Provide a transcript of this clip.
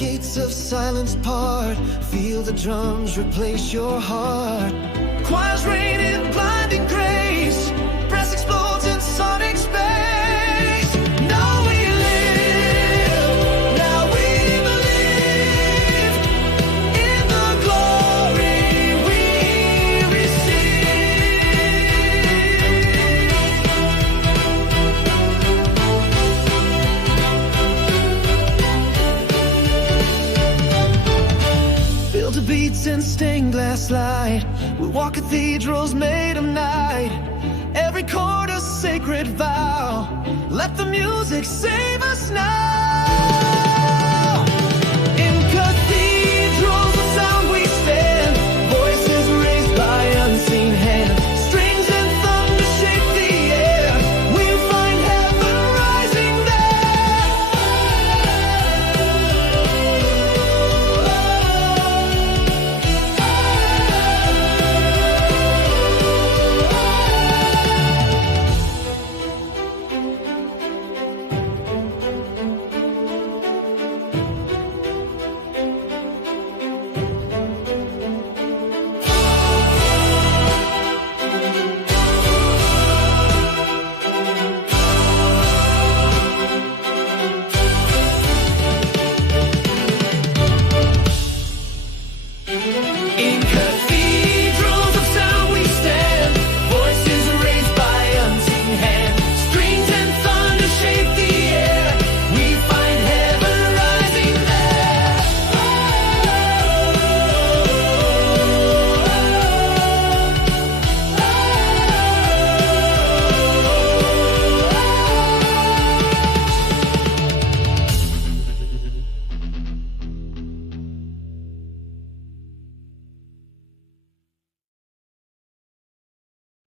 gates of silence part. Feel the drums replace your heart. Choirs reign in blinding grace. Brass explodes in sonic space. Now we live, now we believe in the glory we receive. Build to beats in stained glass light. We walk cathedrals made of night. Every chord a sacred vow. Let the music save us now.